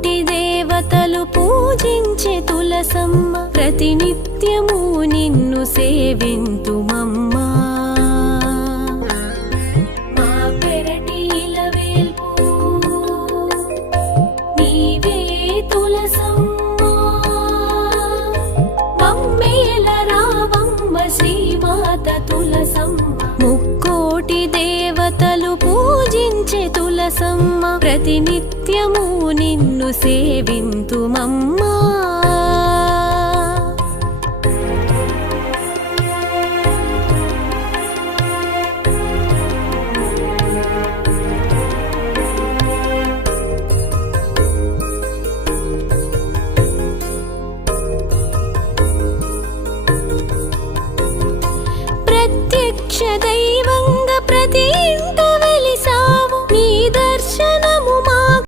ముక్కోటి దేవతలు పూజించే తులసమ్మ ప్రతినిత్యము నిన్ను సేవింతుమమ్మా మా పెరటి ఇలవేల్పు నీవే తులసమ్మ మమ్మేల రావమ్మ శ్రీమాత తులసమ్మ ముక్కోటి దేవతలు పూజించే తులసమ్మ ప్రతినిత్యము నిన్ను సేవింతుమమ్మా